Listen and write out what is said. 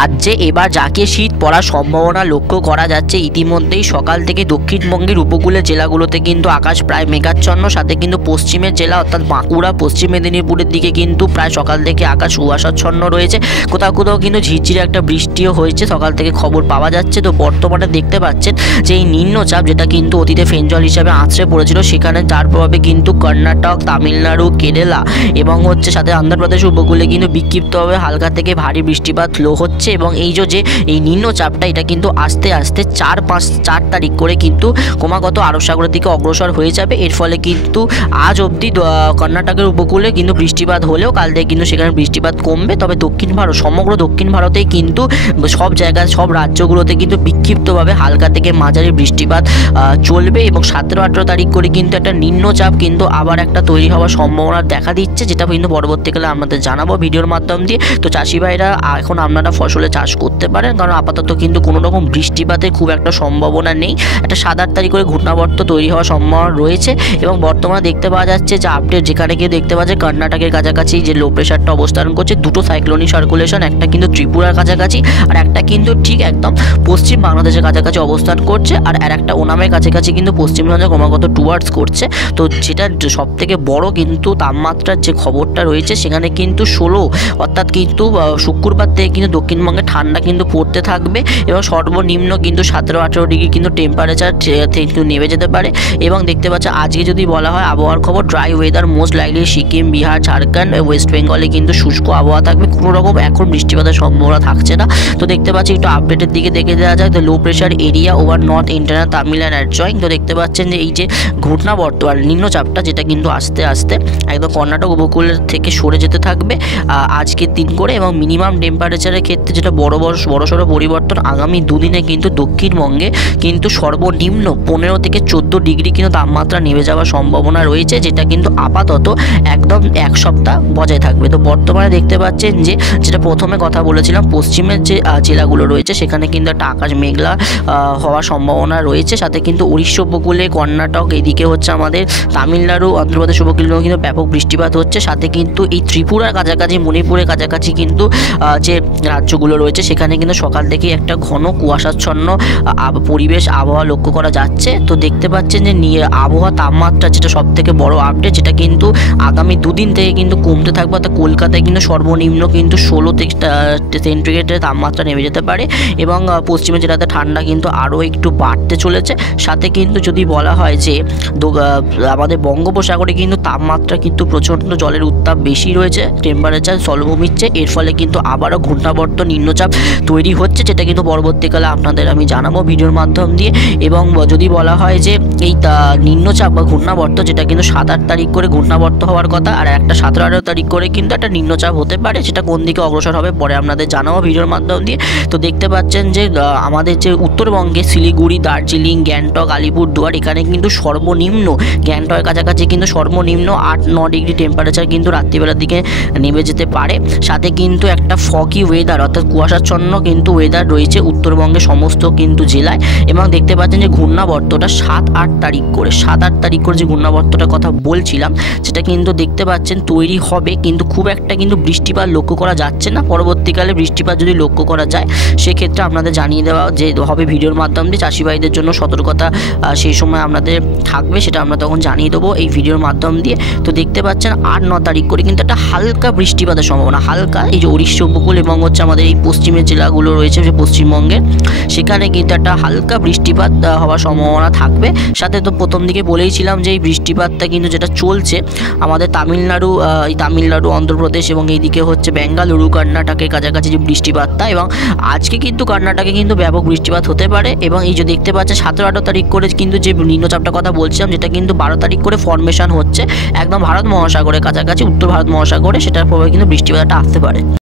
রাজ্যে এবার জাঁকিয়ে শীত পড়ার সম্ভাবনা লক্ষ্য করা যাচ্ছে। ইতিমধ্যেই সকাল থেকে দক্ষিণবঙ্গের উপকূলের জেলাগুলোতে কিন্তু আকাশ প্রায় মেঘাচ্ছন্ন, সাথে কিন্তু পশ্চিমের জেলা অর্থাৎ বাঁকুড়া, পশ্চিম মেদিনীপুরের দিকে কিন্তু প্রায় সকাল থেকে আকাশ কুয়াশাচ্ছন্ন রয়েছে। কোথাও কোথাও কিন্তু ঝিরঝিরে একটা বৃষ্টিও হয়েছে সকাল থেকে খবর পাওয়া যাচ্ছে। তো বর্তমানে দেখতে পাচ্ছেন যে এই নিম্নচাপ, যেটা কিন্তু অতীতে ফেঞ্জল হিসাবে আছড়ে পড়েছিল, সেখানে তার প্রভাবে কিন্তু কর্ণাটক, তামিলনাড়ু, কেরালা এবং সাথে অন্ধ্রপ্রদেশ উপকূলে কিন্তু বিক্ষিপ্তভাবে হালকা থেকে ভারী বৃষ্টিপাত হচ্ছে। এবং এই যে এই নিম্নচাপটা, এটা কিন্তু আস্তে আস্তে 4 তারিখ করে কিন্তু ক্রমাগত আরব সাগরের দিকে অগ্রসর হয়ে যাবে। এর ফলে কিন্তু আজ অবধি কর্ণাটকের উপকূলে কিন্তু বৃষ্টিপাত হলেও কাল থেকে কিন্তু সেখানে বৃষ্টিপাত কমবে। তবে দক্ষিণ ভারত, সমগ্র দক্ষিণ ভারতেই কিন্তু সব জায়গায়, সব রাজ্যগুলোতে কিন্তু বিক্ষিপ্তভাবে হালকা থেকে মাঝারি বৃষ্টিপাত চলবে। এবং 17-18 তারিখ করে কিন্তু একটা নিম্নচাপ কিন্তু আবার একটা তৈরি হওয়ার সম্ভাবনা দেখা দিচ্ছে, যেটা কিন্তু পরবর্তীকালে আমাদের জানাবো ভিডিওর মাধ্যম দিয়ে। তো চাষি ভাইরা এখন আপনারা ফসলে চাষ করতে পারেন, কারণ আপাতত কিন্তু কোনো রকম বৃষ্টিপাতের খুব একটা সম্ভাবনা নেই। একটা 7-8 তারিখ করে ঘূর্ণাবর্ত তৈরি হওয়ার সম্ভাবনা রয়েছে। এবং বর্তমানে দেখতে পাওয়া যাচ্ছে যে আপডেট, যেখানে গিয়ে দেখতে পাওয়া যায় কর্ণাটকের কাছাকাছি যে লো প্রেশারটা অবস্থান করছে, দুটো সাইক্লোনিক সার্কুলেশন, একটা কিন্তু ত্রিপুরার কাছাকাছি আর একটা কিন্তু ঠিক একদম পশ্চিম বাংলাদেশের কাছাকাছি অবস্থান করছে, আর একটা ওনামের কাছাকাছি কিন্তু পশ্চিমবঙ্গে ক্রমাগত টুয়ার্ডস করছে। তো যেটা সব থেকে বড় কিন্তু তাপমাত্রার যে খবরটা রয়েছে, সেখানে কিন্তু 16 অর্থাৎ কিন্তু শুক্রবার থেকে কিন্তু দক্ষিণবঙ্গে ঠান্ডা কিন্তু পড়তে থাকবে এবং সর্বনিম্ন কিন্তু 17-18 ডিগ্রি কিন্তু টেম্পারেচার কিন্তু নেমে যেতে পারে। এবং দেখতে পাচ্ছি আজকে যদি বলা হয় আবহাওয়ার খবর, dry weather most likely Sikkim, Bihar, Jharkhand, West বেঙ্গলে কিন্তু শুষ্ক আবহাওয়া থাকবে। কোনো রকম এখন বৃষ্টিপাতের সম্ভাবনা থাকছে না। তো দেখতে পাচ্ছি একটু আপডেটের দিকে দেখে দেওয়া যায়। তো low pressure area over north internal Tamil Nadu adjoining. তো দেখতে পাচ্ছেন যে এই যে ঘূর্ণাবর্ত আর নিম্নচাপটা, যেটা কিন্তু আস্তে আস্তে একদম কর্ণাটক উপকূলের থেকে সরে যেতে থাকবে আজকের দিন করে। এবং মিনিমাম টেম্পারেচারের ক্ষেত্রে যেটা বড়সড় পরিবর্তন, আগামী দুদিনে কিন্তু দক্ষিণবঙ্গে কিন্তু সর্বনিম্ন 15 থেকে 14 ডিগ্রি কিন্তু তাপমাত্রা নেমে যাওয়ার সম্ভাবনা রয়েছে, যেটা কিন্তু আপাতত একদম এক সপ্তাহ বজায় থাকবে। তো বর্তমানে দেখতে পাচ্ছেন যে যেটা প্রথমে কথা বলেছিলাম, পশ্চিমের যে জেলাগুলো রয়েছে সেখানে কিন্তু একটা আকাশ মেঘলা হওয়ার সম্ভাবনা রয়েছে। সাথে কিন্তু উড়িষ্যা উপকূলে, কর্ণাটক, এদিকে আমাদের তামিলনাড়ু, অন্ধ্রপ্রদেশ উপকূলেও কিন্তু ব্যাপক বৃষ্টিপাত হচ্ছে। সাথে কিন্তু এই ত্রিপুরার কাছাকাছি, মণিপুরের কাছাকাছি কিন্তু যে রাজ্যগুলো রয়েছে, সেখানে কিন্তু সকাল থেকে একটা ঘন কুয়াশাচ্ছন্ন পরিবেশ আবহাওয়া লক্ষ্য করা যাচ্ছে। তো দেখতে পাচ্ছেন যে আবহাওয়া তাপমাত্রা, যেটা সব থেকে বড় আপডেট, যেটা কিন্তু আগামী দুদিন থেকে কিন্তু কমতে থাকবে। অর্থাৎ কলকাতায় কিন্তু সর্বনিম্ন কিন্তু 16 সেন্টিগ্রেডের তাপমাত্রা নেমে যেতে পারে। এবং পশ্চিমের জেলাতে ঠান্ডা কিন্তু আরও একটু বাড়তে চলেছে। সাথে কিন্তু যদি বলা হয় যে আমাদের বঙ্গোপসাগরে কিন্তু তাপমাত্রা কিন্তু প্রচণ্ড, জলের উত্তাপ বেশি রয়েছে, টেম্পারেচার স্বল্পমিচ্ছে। এর ফলে কিন্তু আবারও ঘূর্ণাবর্ত নিম্নচাপ তৈরি হচ্ছে, যেটা কিন্তু পরবর্তীকালে আপনাদের আমি জানাবো ভিডিওর মাধ্যম দিয়ে। এবং যদি বলা হয় যে এই নিম্নচাপ বা ঘূর্ণাবর্ত, যেটা কিন্তু 7-8 তারিখ করে ঘূর্ণাবর্ত হওয়ার কথা, আর একটা 17-18 তারিখ করে কিন্তু একটা নিম্নচাপ হতে পারে, সেটা কোন দিকে অগ্রসর হবে পরে আপনাদের জানাবো ভিডিওর মাধ্যম দিয়ে। তো দেখতে পাচ্ছেন যে আমাদের যে উত্তরবঙ্গে শিলিগুড়ি, দার্জিলিং, গ্যাংটক, আলিপুরদুয়ার, এখানে কিন্তু সর্বনিম্ন গ্যাংটকের কাছাকাছি কিন্তু সর্বনিম্ন 8-9 ডিগ্রি টেম্পারেচার কিন্তু রাত্রিবেলার দিকে নেমে যেতে পারে। সাথে কিন্তু একটা ফগি ওয়েদার অর্থাৎ কুয়াশাচ্ছন্ন কিন্তু ওয়েদার রয়েছে উত্তরবঙ্গের সমস্ত কিন্তু জেলায়। এবং দেখতে পাচ্ছেন যে ঘূর্ণাবর্তটা 7-8 তারিখ করে যে ঘূর্ণাবর্তটার কথা বলছিলাম, সেটা কিন্তু দেখতে পাচ্ছেন তৈরি হবে, কিন্তু খুব একটা কিন্তু বৃষ্টিপাত লক্ষ্য করা যাচ্ছে না। পরবর্তীকালে বৃষ্টিপাত যদি লক্ষ্য করা যায়, সেক্ষেত্রে আপনাদের জানিয়ে দেওয়া যে হবে ভিডিওর মাধ্যম দিয়ে। চাষি ভাইদের জন্য সতর্কতা সেই সময় আপনাদের থাকবে, সেটা আমরা তখন জানিয়ে দেবো এই ভিডিওর মাধ্যম দিয়ে। তো দেখতে পাচ্ছেন 8-9 তারিখ করে কিন্তু একটা হালকা বৃষ্টিপাতের সম্ভাবনা, হালকা এই যে উড়িষ্যা উপকূল এবং আমাদের এই পশ্চিমের জেলাগুলো রয়েছে যে পশ্চিমবঙ্গের, সেখানে কিন্তু একটা হালকা বৃষ্টিপাত হওয়ার সম্ভাবনা থাকবে। সাথে তো প্রথম দিকে বলেইছিলাম যে এই বৃষ্টিপাতটা কিন্তু যেটা চলছে আমাদের তামিলনাড়ু, অন্ধ্রপ্রদেশ এবং এইদিকে বেঙ্গালুরু, কর্ণাটকের কাছাকাছি যে বৃষ্টিপাতটা, এবং আজকে কিন্তু কর্ণাটকে কিন্তু ব্যাপক বৃষ্টিপাত হতে পারে। এবং এই যে দেখতে পাচ্ছেন 17-18 তারিখ করে কিন্তু যে নিম্নচাপটার কথা বলছিলাম, যেটা কিন্তু 12 তারিখ করে ফর্মেশন হচ্ছে একদম ভারত মহাসাগরের কাছাকাছি, উত্তর ভারত মহাসাগরে, সেটার প্রভাবে কিন্তু বৃষ্টিপাতটা আসতে পারে।